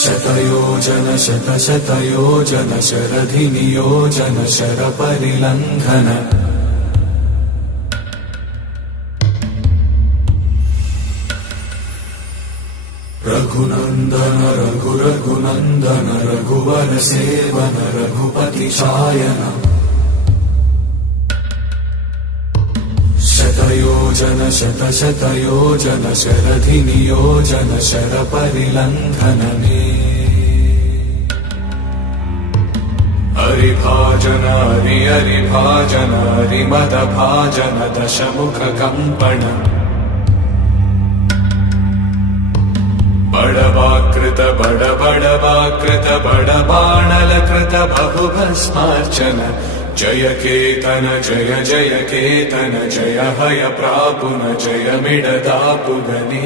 शतयोजन शतशतयोजन शरधिनियोजन शरपरिलङ्घन रघुनन्दन रघुरघुनन्दन रघुवर सेवन रघुपति चायन शतयोजन शतशतयोजन शरधिनियोजन शरपरिलङ्घन हरिभाजन हरिभाजन हरिमदभाजन दशमुखकम्पण बड़वाकृत बड़वाकृत बड़बाणलकृत बहुभस्मार्चन जय केतन जय केतन जय हय प्रापुन जय मिडदापुगनी।